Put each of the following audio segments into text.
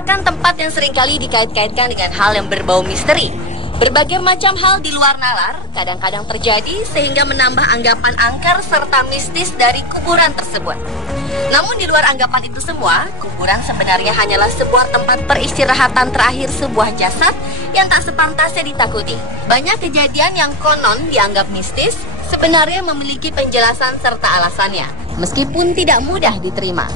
merupakan tempat yang seringkali dikait-kaitkan dengan hal yang berbau misteri. Berbagai macam hal di luar nalar kadang-kadang terjadi sehingga menambah anggapan angker serta mistis dari kuburan tersebut. Namun di luar anggapan itu semua, kuburan sebenarnya hanyalah sebuah tempat peristirahatan terakhir sebuah jasad yang tak sepantasnya ditakuti. Banyak kejadian yang konon dianggap mistis sebenarnya memiliki penjelasan serta alasannya, meskipun tidak mudah diterima.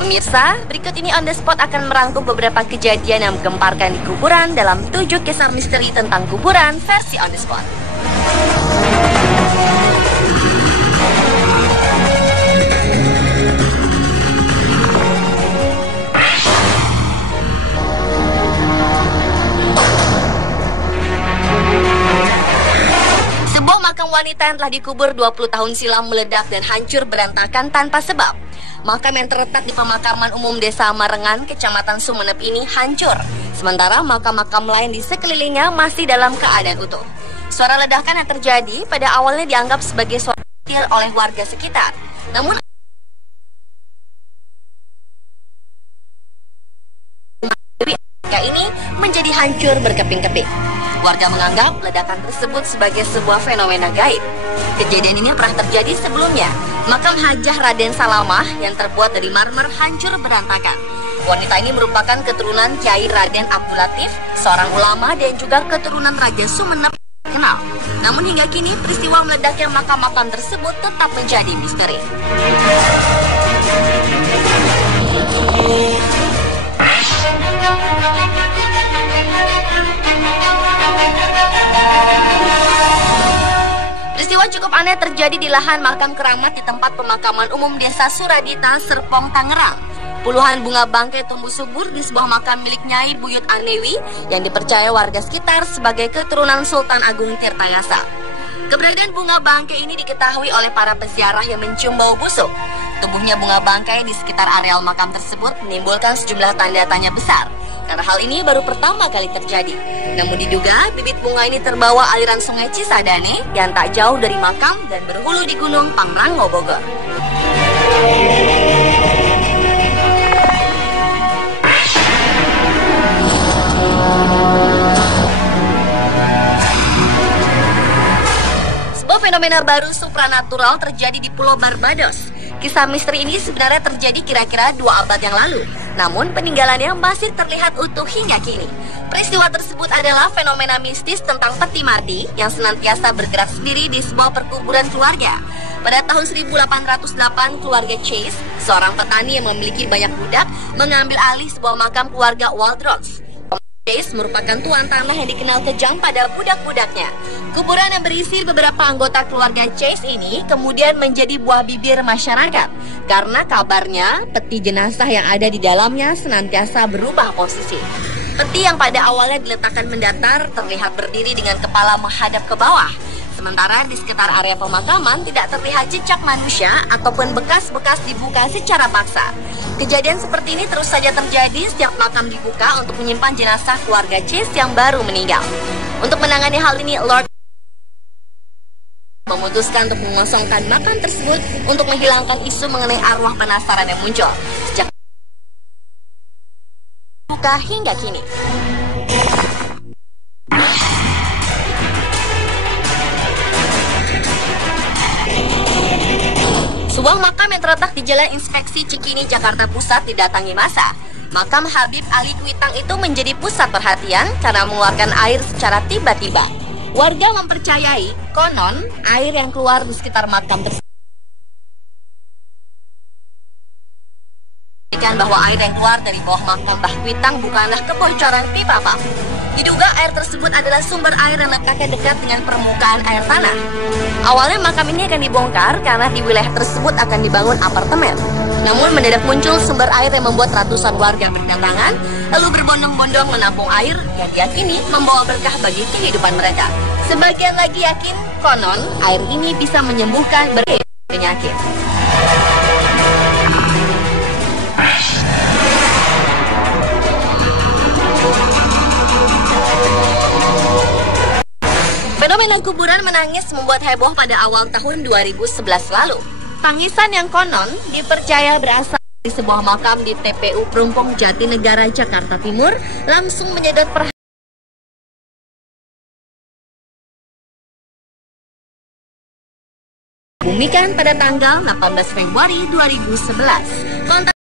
Pemirsa, berikut ini On The Spot akan merangkum beberapa kejadian yang menggemparkan di kuburan dalam 7 kisah misteri tentang kuburan versi On The Spot. Sebuah makam wanita yang telah dikubur 20 tahun silam meledak dan hancur berantakan tanpa sebab. Makam yang terletak di pemakaman umum Desa Marengan, Kecamatan Sumeneb ini hancur. Sementara makam-makam lain di sekelilingnya masih dalam keadaan utuh. Suara ledakan yang terjadi pada awalnya dianggap sebagai suara kecil oleh warga sekitar. Namun ini menjadi hancur berkeping-keping. Warga menganggap ledakan tersebut sebagai sebuah fenomena gaib. Kejadian ini pernah terjadi sebelumnya. Makam Hajah Raden Salamah yang terbuat dari marmer hancur berantakan. Wanita ini merupakan keturunan Kiai Raden Abdul Latif, seorang ulama dan juga keturunan Raja Sumeneb terkenal. Namun hingga kini peristiwa meledaknya makam-makam tersebut tetap menjadi misteri. Peristiwa cukup aneh terjadi di lahan makam keramat di tempat pemakaman umum Desa Suradita, Serpong, Tangerang. Puluhan bunga bangkai tumbuh subur di sebuah makam milik Nyai Buyut Anewi yang dipercaya warga sekitar sebagai keturunan Sultan Agung Tirtayasa. Keberadaan bunga bangkai ini diketahui oleh para peziarah yang mencium bau busuk. Tumbuhnya bunga bangkai di sekitar areal makam tersebut menimbulkan sejumlah tanda tanya besar. Karena hal ini baru pertama kali terjadi. Namun diduga bibit bunga ini terbawa aliran sungai Cisadane yang tak jauh dari makam dan berhulu di Gunung Pangrango, Bogor. Sebuah fenomena baru supranatural terjadi di Pulau Barbados. Kisah misteri ini sebenarnya terjadi kira-kira 2 abad yang lalu. Namun peninggalannya masih terlihat utuh hingga kini. Peristiwa tersebut adalah fenomena mistis tentang peti mati yang senantiasa bergerak sendiri di sebuah perkuburan keluarga. Pada tahun 1808, keluarga Chase, seorang petani yang memiliki banyak budak, mengambil alih sebuah makam keluarga Waldrons. Chase merupakan tuan tanah yang dikenal kejam pada budak-budaknya. Kuburan yang berisi beberapa anggota keluarga Chase ini kemudian menjadi buah bibir masyarakat karena kabarnya peti jenazah yang ada di dalamnya senantiasa berubah posisi. Peti yang pada awalnya diletakkan mendatar terlihat berdiri dengan kepala menghadap ke bawah. Sementara di sekitar area pemakaman tidak terlihat jejak manusia ataupun bekas-bekas dibuka secara paksa. Kejadian seperti ini terus saja terjadi setiap makam dibuka untuk menyimpan jenazah keluarga Chase yang baru meninggal. Untuk menangani hal ini, Lord memutuskan untuk mengosongkan makam tersebut untuk menghilangkan isu mengenai arwah penasaran yang muncul. Sejak buka hingga kini. Sebuah makam yang terletak di Jalan Inspeksi Cikini, Jakarta Pusat didatangi massa. Makam Habib Ali Kuitang itu menjadi pusat perhatian karena mengeluarkan air secara tiba-tiba. Warga mempercayai, konon, air yang keluar di sekitar makam tersebut bahwa air yang keluar dari bawah makam Mbah Kuitang bukanlah kebocoran pipa pump. Diduga air tersebut adalah sumber air yang letaknya dekat dengan permukaan air tanah. Awalnya makam ini akan dibongkar karena di wilayah tersebut akan dibangun apartemen. Namun mendadak muncul sumber air yang membuat ratusan warga berdatangan lalu berbondong-bondong menampung air yang diyakini membawa berkah bagi kehidupan mereka. Sebagian lagi yakin konon air ini bisa menyembuhkan berbagai penyakit. Fenomena kuburan menangis membuat heboh pada awal tahun 2011 lalu. Tangisan yang konon dipercaya berasal Di sebuah makam di TPU Perumpung Jatinegara, Jakarta Timur, langsung menyedot perhatian. Bumikan pada tanggal 18 Februari 2011.